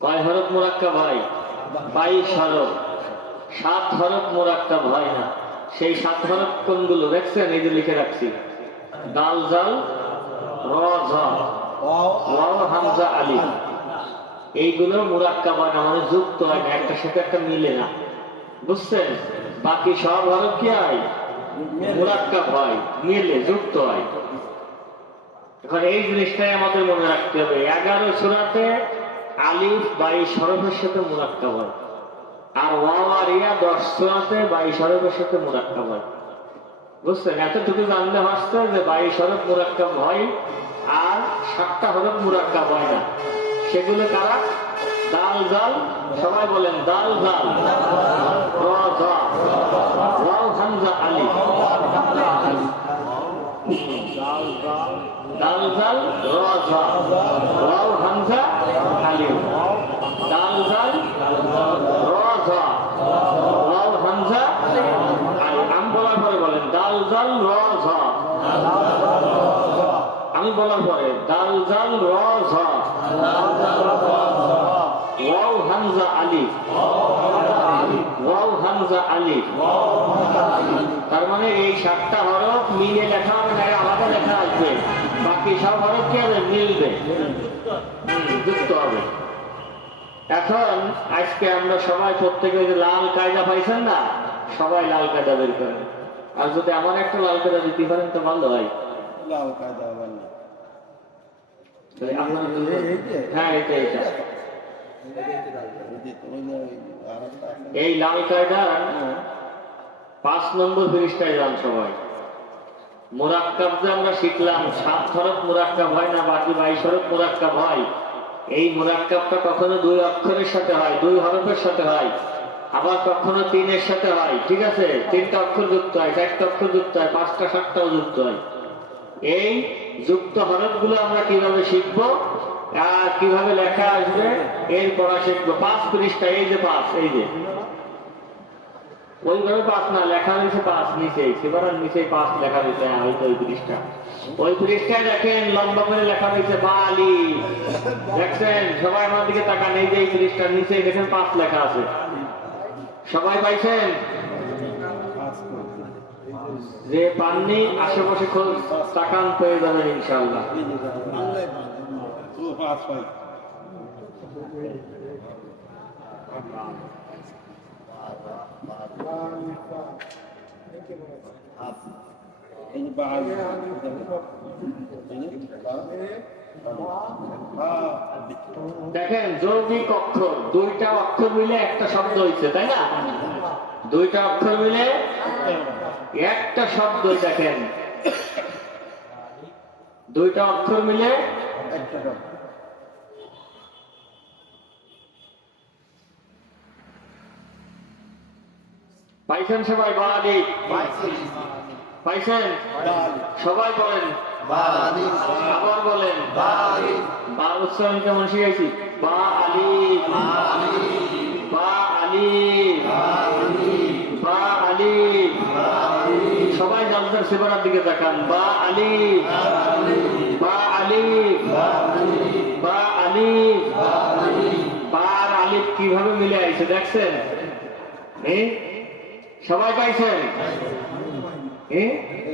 কয় হরফ মুরাক্কাব হয়? 22 হরফ। 7 হরফ মুরাক্কাব হয় না। সেই 7 হরফ কোনগুলো দেখছেন? এই যে লিখে রাখছি, দাল জাল র ঝ ওয়াও হামজা আলিফ। এইগুলো মুরাক্কাব হয় না, মানে যুক্ত হয় না, একটার সাথে একটা মিলে না, বুঝছেন? বাকি সব হরফ কি হয়? মুরাক্কাব হয়, মিলে যুক্ত হয়। এখন এই জিনিসটাই আমাদের মনে রাখতে হবে। 11 সূরাতে আলিফ 22 হরফের সাথে মুরাক্কাব হয়, আর ওয়াও আর ইয়া 10 সূরাতে 22 হরফের সাথে মুরাক্কাব হয়, বুঝছেন? এতটুকু জানলে হচ্ছে যে 22 হরফ মুরাক্কাব হয় আর 7টা হরফ মুরাক্কাব হয় না। সেগুলো কারা? দাল জাল, সবাই বলেন দাল জাল র জ ওয়াও হামজা আলিফ। দাল জাল র জ ওয়াও হামজা আলিফ। দাল জাল র জ ওয়াও হামজা আলিফ। আমি বলার পরে বলেন দাল জাল র জ। আমি বলার পরে দাল জাল র জ ওয়াও হামজা আলিফ। ওয়াও হামজা আলিফ। তার মানে এই 7টা হরফ মিলে লেখা হবে না, আলাদা লেখা আসবে। বাকি সব হরফ কি হবে? মিলবে, যুক্ত হবে। এখন আজকে আমরা সবাই প্রত্যেকে যে লাল কায়দা পাইছেন না, সবাই লাল কায়দা বের করেন। আর যদি আমার একটা লাল কায়দা দিতে পারেন তো ভালো হয়। লাল কায়দা হবে না। হ্যাঁ, এটা এই লাল কায়দা 5 নম্বর পৃষ্ঠায় যান সবাই। মুরাক্কাব যে আমরা শিখলাম, 7 হরফ মুরাক্কাব হয় না, বাকি 22 হরফ মুরাক্কাব হয়। এই মুরাক্কাবটা কখনো 2 অক্ষরের সাথে হয়, 2 হরফের সাথে হয়, আবার কখনো 3 এর সাথে হয়। ঠিক আছে? 3টা অক্ষর যুক্ত হয়, 4টা অক্ষর যুক্ত হয়, 5টা 7টাও যুক্ত হয়। এই যুক্ত হরফগুলো আমরা কিভাবে শিখবো আর কিভাবে লেখা আসবে এর পড়া শিখবো। 5 পৃষ্ঠা, এই যে 5, এই যে ওইভাবে 5 না, লেখা হয়েছে 5 নিচে, সেবার নিচে 5 লেখা হয়েছে। হয়তো ওই পৃষ্ঠা, ওই পৃষ্ঠায় দেখেন লম্বা করে লেখা হয়েছে বা আলী। দেখছেন? সবাই আমার দিকে তাকান, এই যে এই পৃষ্ঠার নিচে দেখেন 5 লেখা আছে। সবাই পাইছেন? যে পাননি আশেপাশে খোঁজ তাকান, পেয়ে যাবেন ইনশাআল্লাহ। দেখেন যৌগিক অক্ষর, 2টা অক্ষর মিলে একটা শব্দ হয়েছে, তাই না? 2টা অক্ষর মিলে একটা শব্দ। দেখেন 2টা অক্ষর মিলে একটা শব্দ। পাইছেন সবাই? বা আলী পাইছেন? সবাই বলেন আবার বলেন বা উচ্চারণ কেমন শিখাইছি? বা আলী, বা আলী, বা আলী। সবাই জানতেন সেবার দিকে তাকান। বা আলী, বা আলী, বা আলী। বার আলিফ কিভাবে মিলে আইছে দেখছেন? সবাই পাইছেন?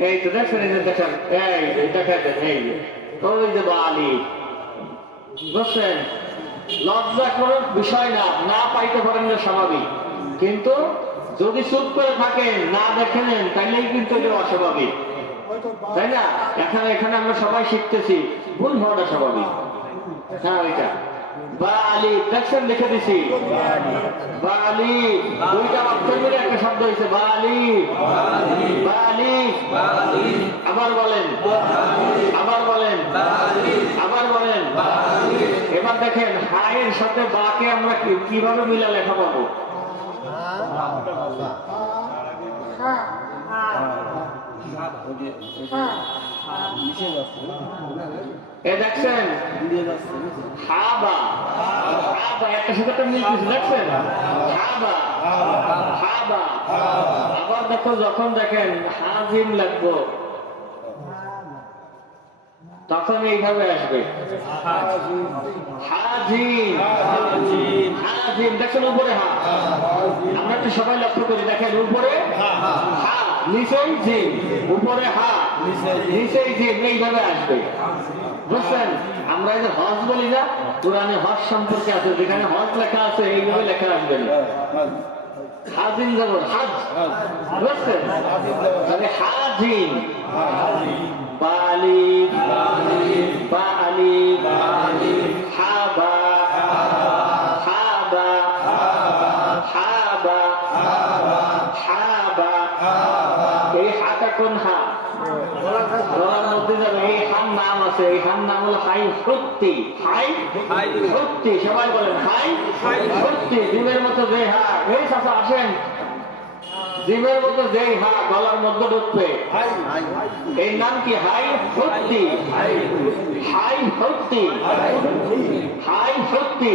এই তো দেখছেন, এই যে দেখেন, এই দেখাতেন, এই ওই যে বা আলিফ, বুঝছেন? লজ্জা করার বিষয় না, না পাইতে পারেন না স্বাভাবিক, কিন্তু যদি চুপ করে থাকেন, না দেখে নেন, তাইলেই কিন্তু এটা অস্বাভাবিক, তাই না? এখানে আমরা সবাই শিখতেছি, ভুল হওয়াটা স্বাভাবিক। হ্যাঁ, ওইটা বা আলিফ দেখছেন, লিখে দিছি বা আলিফ। 2টা অক্ষর মিলে একটা শব্দ হয়েছে বা আলিফ, বা আলিফ। আবার বলেন, আবার বলেন, আবার বলেন। এবার দেখেন হায়ের সাথে বাকে আমরা কিভাবে মিলা লেখা পাবো? দেখছেন হাবা, হাবা একটা সাথে একটা মিলতেছে, দেখছেন? হাবা, হাবা। আবার দেখো যখন দেখেন হাজিম লাগবো, তখন এইভাবে আসবে হাজিম। হাজিম দেখছেন উপরে হা, আমরা একটু সবাই লক্ষ্য করি, দেখেন উপরে হা, নিচেই জিম, উপরে হা, নিচেই জিম, এইভাবে আসবে, বুঝছেন? আমরা এই যে হজ বলি না, কোরআনে হজ সম্পর্কে আছে, যেখানে হজ লেখা আছে এইভাবে লেখা আসবে না, হাজিম জবর হাজ, বুঝছেন? মানে হাজিম, বালিগ, বালিগ, হাবা, হাবা, হাবা, হাবা, এই হাটা কোন হা? গলার মধ্যে যাবে, এই হার নাম আছে, এই হার নাম হলো হাই সত্যি, হাই সত্যি, সবাই বলেন হাই সত্যি, জিমের মতো যে হা, এই চাচা আসেন, জিমের মতো যে হা গলার মধ্যে ঢুকবে, এই নাম কি? হাই সত্যি, হাই সত্যি, হাই সত্যি,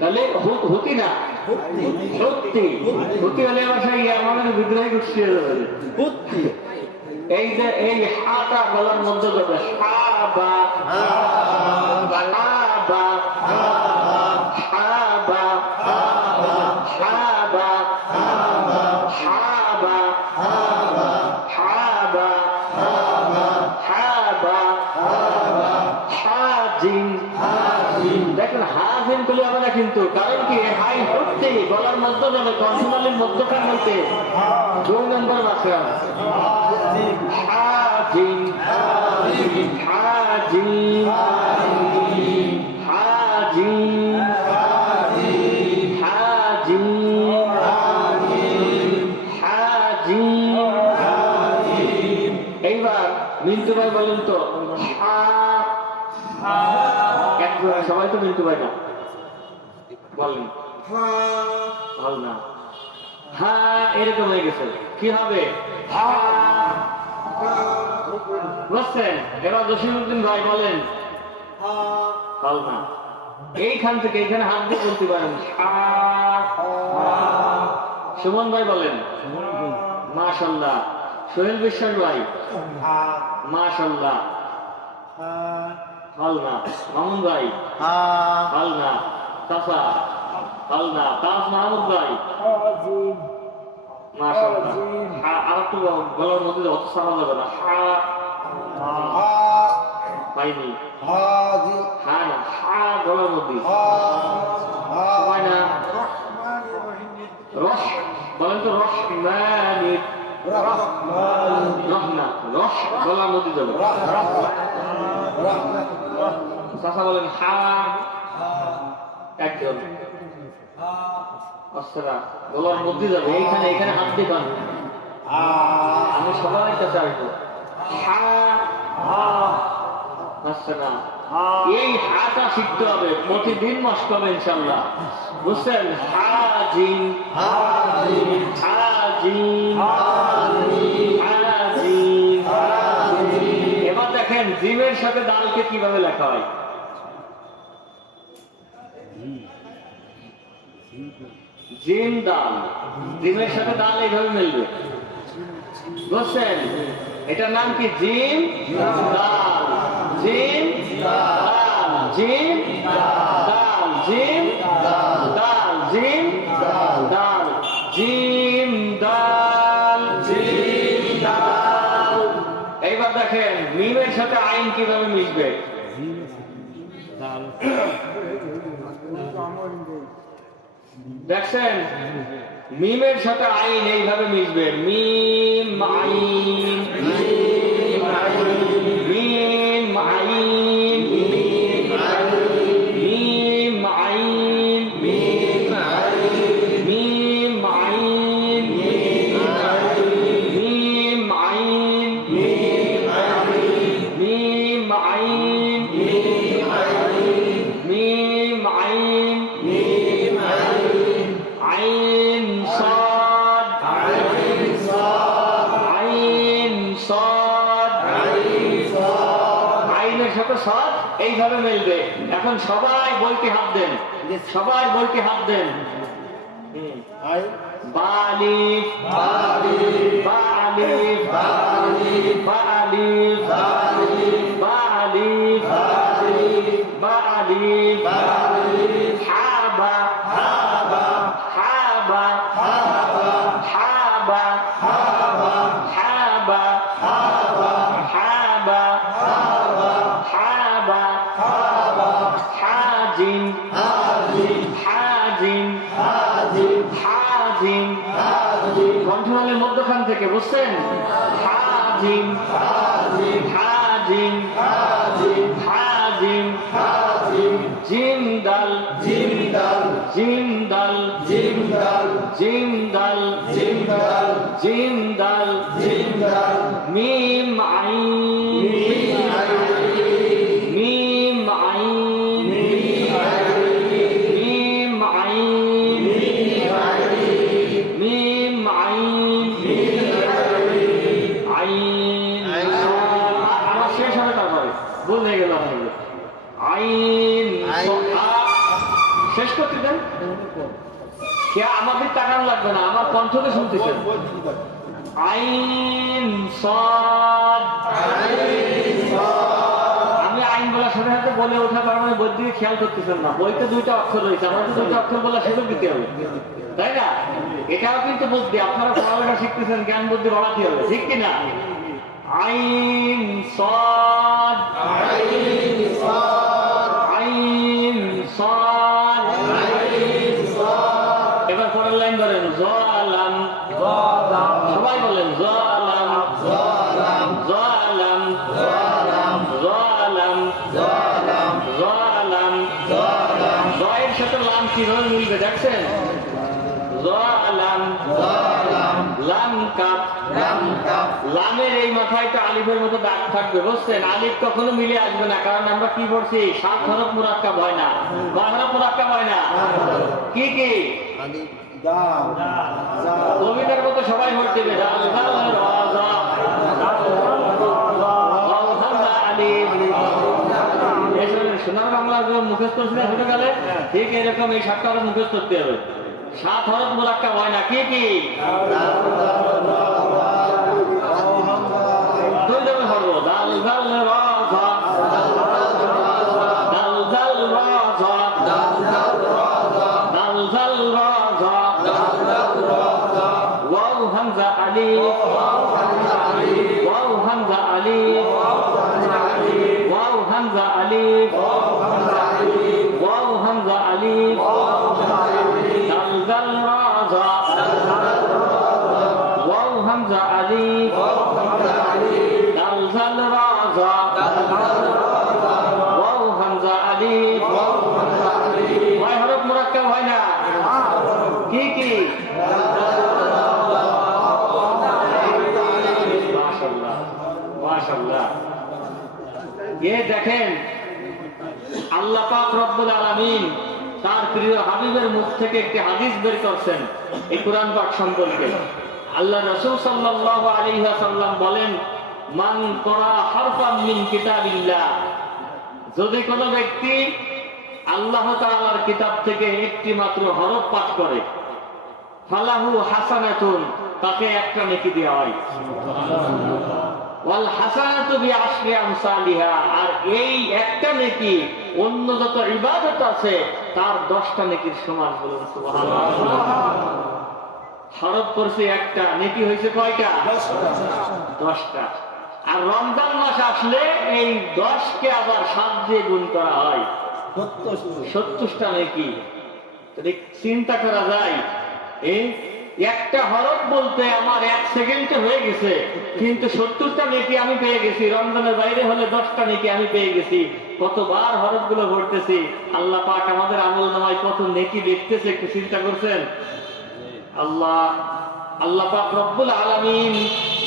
তাহলে হুতি না সত্যি, হুতি হলে বাসায় আমাদের বিদ্রোহী গোষ্ঠী হয়ে যাবে। এই যে এই হাটা গলার মধ্যে যাবে, হাবা, হাবা, হাবা, হাবা, হাবা, হাবা, হাবা, হাজিম, দেখেন হাজিম বলে হবে না কিন্তু, কারণ কি? হাই সত্যি গলার মধ্যে যাবে, কনসোনালের মধ্যখান হইতে 2 নম্বর বাক্য হাজিম, হাজিম, হাজিম, হাজিম, হাজিম। এইবার মিন্টু ভাই বলেন তো, সবাই তো মিন্টু ভাই না, বলেন ভালো না, হা এরকম হয়ে গেছে, কি হবে? বুঝছেন? এবার জসিমউদ্দিন ভাই বলেন, ভালো না, এইখান থেকে এইখানে হাত দিয়ে বলতে পারেন। সুমন ভাই বলেন, মাশাল্লাহ। সোহেল বিশ্বাস ভাই, মাশাল্লাহ, ভালো না। মামুন ভাই, ভালো না। চাচা, ভালো না। তাজ মাহমুদ ভাই, মাশাআল্লাহ। আর একটু গলার মধ্যে অত সারা যাবে না, পাইনি, হ্যাঁ না, গলার মধ্যে সবাই না, রস বলেন তো, রহমানি, রহনা, রস গলার মধ্যে যাবে, চাচা বলেন হা, একজন আচ্ছা গলার মধ্যে যাবে, এইখানে এখানে হাত দিয়ে পান, আমি সবার কাছে আসবো, আচ্ছা না, এই হাটা শিখতে হবে, প্রতিদিন মস্ত হবে ইনশাল্লাহ, বুঝছেন? হাজিম, হাজিম, হাজিম, হাজিম। এবার দেখেন জিমের সাথে দালকে কিভাবে লেখা হয়। জিম দাল, জিমের সাথে দাল এইভাবে মিলবে, বুঝছেন? এটার নাম কি? জিম দাল, জিম দাল, জিম দাল, জিম দাল, জিম দাল, জিম দাল, জিম দাল। এইবার দেখেন মিমের সাথে আইন কিভাবে মিশবে। দেখছেন মিমের সাথে আইন এইভাবে মিশবে, মিম আইন, মিম আইন, মিম আইন, মিম আইন, মিম আইন, মিম আইন, মিম আইন, মিম আইন, মিম আইন, আইন সাদ, আইন সাদ, আইনের সাথে সাদ এইভাবে মিলবে। এখন সবাই বইতে হাত দেন, সবাই বইতে হাত দেন। বালিফ, বালিফ, বালিফ, বালিফ, বালিফ, বালিফ, বালিফ, বালিফ, হাজিম হাজিম হাজিম কণ্ঠনালীর মধ্যখান থেকে বুঝছেন হাজিম হাজিম হাজিম জিমদাল জিমদাল জিমদাল জিমদাল জিমদাল জিমদাল জিমদাল জিমদাল মিম আইন মিম আইন মিম আইন মিম আইন আইন আমার শেষ হবে তারপরে বলে গেলাম আইন শেষ করতে দেন কে আমাদের টাকান লাগবে না আমার কণ্ঠকে শুনতেছেন আইন সাদ আমি আইন বলার সাথে সাথে বলে ওঠার কারণে বই দিকে খেয়াল করতেছেন না বইতে দুইটা অক্ষর রয়েছে আমার তো দুইটা অক্ষর বলার সুযোগ দিতে হবে তাই না এটাও কিন্তু বুদ্ধি আপনারা পড়ালেখা শিখতেছেন জ্ঞান বুদ্ধি বাড়াতে হবে ঠিক কিনা আইন সাদ আইন সাদ এবার পরের লাইন ধরেন জালাম সবাই বলেন জালাম জালাম জালাম জালাম জয়ের সাথে লাম কিভাবে মিলবে দেখছেন জালাম লাম কাপ লামের এই মাথায় তো আলিফের মতো দাগ থাকবে বুঝছেন আলিফ কখনো মিলে আসবে না কারণ আমরা কি পড়ছি 7 হরফ মুরাক্কাব হয় না কয় হরফ মুরাক্কাব হয় না কি কি কবিতার মতো সবাই ভোট দেবে সোনার বাংলা মুখস্থ করছিলেন ছোটকালে ঠিক এরকম এই 7টা হরফ মুখস্থ করতে হবে 7 হরফ মুরাক্কাব হয় না কি কি দুইভাবে পড়বো দাল দাল রাজা দাল দাল রাজা দাল দাল রাজা ওয়াও হামজা আলিফ ওয়াও হামজা আলিফ ওয়াও হামজা আলিফ ওয়াও হামজা আলিফ দাল দাল রাজা ওয়াও হামজা আলিফ দাল দাল রাজা ওয়াও হামজা আলিফ কয় হরফ মুরাক্কাব হয় না কি কি মাশাআল্লাহ মাশাআল্লাহ এ দেখেন আল্লাহ পাক রব্বুল আলামিন তার প্রিয় হাবিবের মুখ থেকে একটি হাদিস বের করছেন এই কুরআন পাক সম্পর্কে আল্লাহ রাসূল সাল্লাল্লাহু আলাইহি ওয়াসাল্লাম বলেন মান ক্বারা হারফান মিন কিতাবিল্লাহ যদি কোনো ব্যক্তি আল্লাহ তাআলার কিতাব থেকে একটি মাত্র হরফ পাঠ করে ফালাহু হাসানাতুন তাকে একটা নেকি দেওয়া হয় ওয়াল হাসানাতু বিআশরি আমসালিহা আর এই একটা নেকি অন্য যত ইবাদত আছে তার 10টা নেকির সমান বলুন সুবহানাল্লাহ হরফ করছে একটা নেকি হয়েছে কয়টা 10টা আর রমজান মাস আসলে এই 10 কে আবার 7 দিয়ে গুণ করা হয় 70টা নেকি চিন্তা করা যায় এই একটা হরফ বলতে আমার 1 সেকেন্ডে হয়ে গেছে কিন্তু 70টা নেকি আমি পেয়ে গেছি রমজানের বাইরে হলে 10টা নেকি আমি পেয়ে গেছি কতবার হরফগুলো পড়তেছি আল্লাহ পাক আমাদের আমলনামায় কত নেকি দেখতেছে একটু চিন্তা করছেন আল্লাহ পাক রব্বুল আলামিন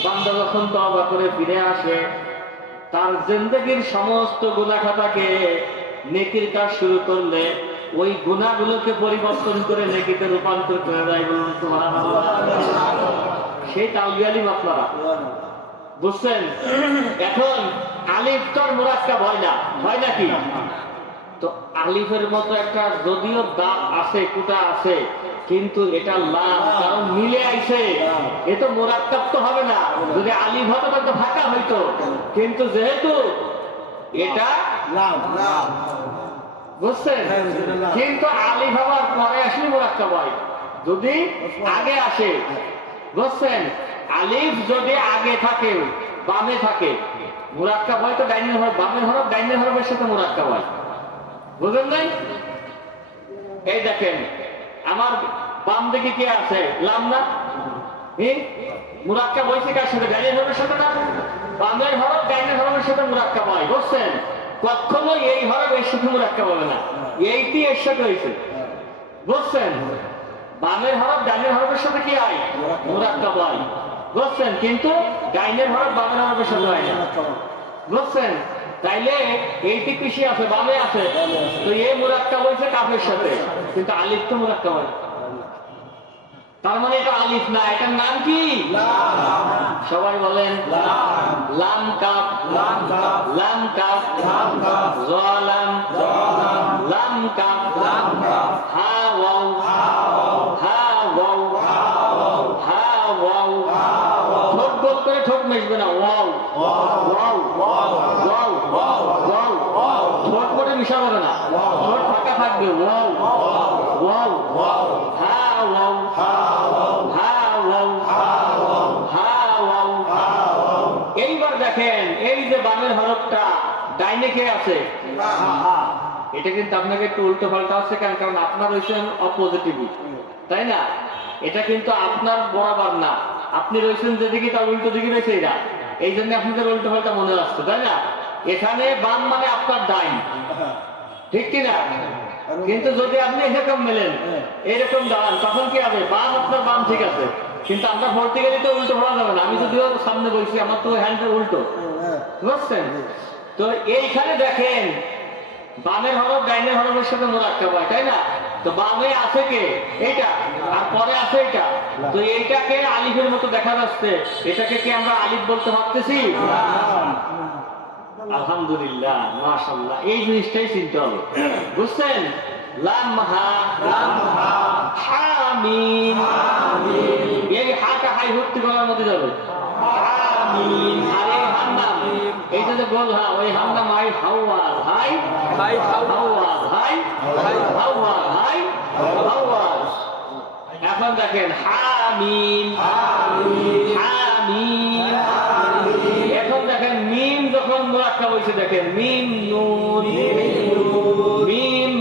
বান্দা যখন তওবা করে ফিরে আসে তার জিন্দেগীর সমস্ত গুনাহ খাতাকে নেকির কাজ শুরু করলে ওই গুনাহগুলোকে পরিবর্তন করে নেকিতে রূপান্তর করে দেয় বলুন সুবহানাল্লাহ সেই তাওয়ালি আপনারা বুঝছেন এখন আলিফ তো মুরাক্কাব হয় না হয় নাকি তো আলিফের মতো একটা যদিও দাগ আছে কুটা আছে কিন্তু এটা লাম কারণ মিলে আইছে এ তো মুরাক্কাব তো হবে না যদি আলিফ হতো তো ফাঁকা হইতো কিন্তু যেহেতু এটা লাম বুঝছেন কিন্তু আলিফ হওয়ার পরে আসলে মুরাক্কাব হয় যদি আগে আসে বুঝছেন আলিফ যদি আগে থাকে বামে থাকে মুরাক্কাব হয় তো ডাইনের হরফ বামের হরফ ডাইনের হরফের সাথে মুরাক্কাব হয় বুঝলেন নাই এই দেখেন আমার বাম দিকে কে আছে? লাম না? মুরাক্কাব হয়েছে কার সাথে? গাইনের হরফের সাথে না? বামের হরফ গাইনের হরফের সাথে মুরাক্কাব হয়, বুঝছেন? কখনো এই হরফ এর সাথে মুরাক্কাব হবে না, এইটি এর সাথে হয়েছে, বুঝছেন? বামের হরফ গাইনের হরফের সাথে কি হয়? মুরাক্কাব হয়, বুঝছেন? কিন্তু গাইনের হরফ বামের হরফের সাথে হয় না, বুঝছেন? তাইলে এইটি কৃষি আছে, বামে আছে, তো এই মুরাক্কাব হয়েছে কাফের সাথে, কিন্তু আলিফ তো মুরাক্কাব হয়। তার মানে এটা আলিফ না, এটার নাম কি? সবাই বলেন লাম কাফ, লাম কাফ, জ লাম, লাম কাফ, হা ওয়াও, হা ওয়াও, হা ওয়াও। ঠোঁট গোল করে ঠোঁট মেশবে না, ওয়াও ওয়াও ওয়াও ওয়াও। ঠোঁট করে মিশা হবে না, ঠোঁট ফাঁকা থাকবে, ওয়াও ওয়াও, হা ওয়াও, হা ওয়াও, হা ওয়াও। এইবার দেখেন এই যে বামের হরফটা ডাইনে কে আছে? এটা কিন্তু আপনাকে একটু উল্টো পাল্টা আছে, কারণ আপনার রয়েছেন অপজিটিভ, তাই না? এটা কিন্তু আপনার বরাবর না, আপনি রয়েছেন যেদিকে তার উল্টো দিকে রয়েছে এরা, এই জন্য আপনাদের উল্টো পাল্টা মনে আসছে, তাই না? এখানে বাম মানে আপনার ডাইন, ঠিক কিনা? কিন্তু যদি আপনি এরকম মেলেন, এরকম দাঁড়ান, তখন কি হবে? বাম আপনার বাম ঠিক আছে, কিন্তু আমরা ভর্তি গেলে তো উল্টো পড়া যাবে না। আমি যদিও সামনে বলছি, আমার তো হ্যান্ডের উল্টো, বুঝছেন? তো এইখানে দেখেন বামের হরফ ডাইনের হরফের সাথে মুরাক্কাব হয়, তাই না? তো বামে আছে কে? এইটা, আর পরে আছে এটা, তো এইটাকে আলিফের মতো দেখা যাচ্ছে, এটাকে কি আমরা আলিফ বলতে পারতেছি? আলহামদুলিল্লাহ, মাশাআল্লাহ, এই জিনিসটাই চিনতে হবে, বুঝছেন? লাম হা, হা মিম, এই হাটা হাই ভর্তি করার মধ্যে যাবে, হা মিম। আর এই হার নাম, এইটা যে গোল হা, ওই হার নাম হাই হাওয়াজ, হাই হাওয়াজ, হাই হাওয়াজ, হাই হাওয়াজ। এখন দেখেন হা মিম, হা মিম। এখন দেখেন মিম যখন মুরাক্কাব হয়েছে, দেখেন মিম নুন, মিম